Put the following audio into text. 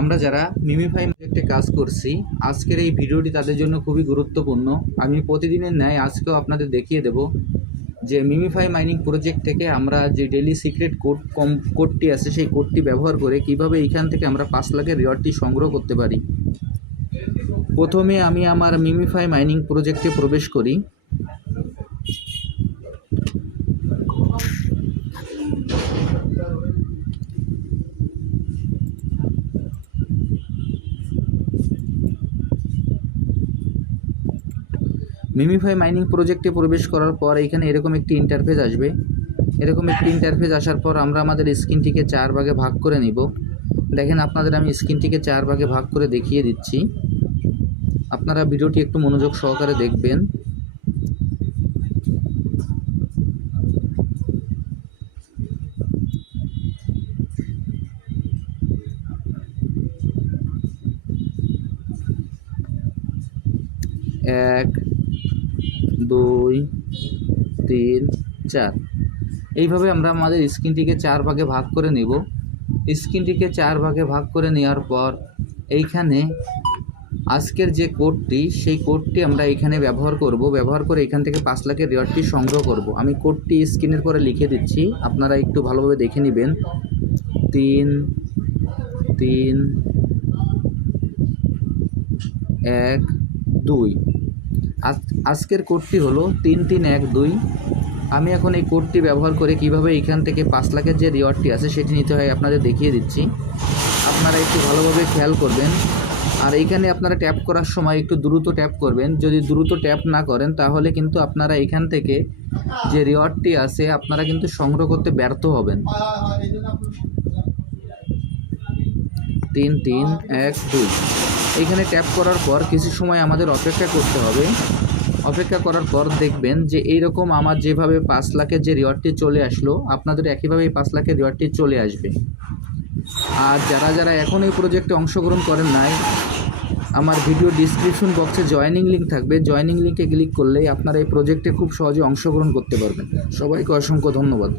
আমরা যারা মিমিফাই প্রজেক্টে কাজ করছি, আজকের এই ভিডিওটি তাদের জন্য খুবই গুরুত্বপূর্ণ। আমি প্রতিদিনের ন্যায় আজকেও আপনাদের দেখিয়ে দেব যে মিমিফাই মাইনিং প্রজেক্ট থেকে আমরা যে ডেলি সিক্রেট কোড কম কোডটি আছে, সেই কোডটি ব্যবহার করে কীভাবে এইখান থেকে আমরা পাঁচ লাখের রিওয়ার্ডটি সংগ্রহ করতে পারি। প্রথমে আমি আমার মিমিফাই মাইনিং প্রজেক্টে প্রবেশ করি। মিমিফাই মাইনিং প্রজেক্টে প্রবেশ করার পর এখানে এরকম একটি ইন্টারফেস আসবে। এরকম একটি ইন্টারফেস আসার পর আমরা আমাদের স্ক্রিনটিকে চার ভাগে ভাগ করে নিব। দেখেন আপনাদের আমি স্ক্রিনটিকে চার ভাগে ভাগ করে দেখিয়ে দিচ্ছি। আপনারা ভিডিওটি একটু মনোযোগ সহকারে দেখবেন। এক দুই, তিন, চার। এইভাবে আমরা আমাদের স্ক্রিনটিকে চার ভাগে ভাগ করে নেব। স্ক্রিনটিকে চার ভাগে ভাগ করে নেওয়ার পর এইখানে আজকের যে কোডটি, সেই কোডটি আমরা এখানে ব্যবহার করব। ব্যবহার করে এখান থেকে পাঁচ লাখের রেওয়ার্ডটি সংগ্রহ করব। আমি কোডটি স্ক্রিনের পরে লিখে দিচ্ছি। আপনারা একটু ভালোভাবে দেখে নেবেন। তিন তিন, এক, দুই। আজকের কোডটি হলো তিন তিন এক দুই। আমি এখন এই কোডটি ব্যবহার করে কীভাবে এখান থেকে পাঁচ লাখের যে রিওয়ার্ডটি আছে সেটি নিতে হয় আপনাদের দেখিয়ে দিচ্ছি। আপনারা একটু ভালোভাবে খেয়াল করবেন। আর এইখানে আপনারা ট্যাপ করার সময় একটু দ্রুত ট্যাপ করবেন। যদি দ্রুত ট্যাপ না করেন, তাহলে কিন্তু আপনারা এখান থেকে যে রিওয়ার্ডটি আছে, আপনারা কিন্তু সংগ্রহ করতে ব্যর্থ হবেন। তিন তিন, এক, দুই। এখানে ট্যাপ করার পর কিছু সময় আমাদের অপেক্ষা করতে হবে। অপেক্ষা করার পর দেখবেন যে এইরকম আমার যেভাবে পাঁচ লাখের যে রিওয়ার্ডটি চলে আসলো, আপনাদের একইভাবে এই পাঁচ লাখের রিওয়ার্ডটি চলে আসবে। আর যারা যারা এখন এই প্রজেক্টে অংশগ্রহণ করেন নাই, আমার ভিডিও ডিসক্রিপশন বক্সে জয়েনিং লিঙ্ক থাকবে। জয়েনিং লিঙ্কে ক্লিক করলেই আপনারা এই প্রজেক্টে খুব সহজে অংশগ্রহণ করতে পারবেন। সবাইকে অসংখ্য ধন্যবাদ।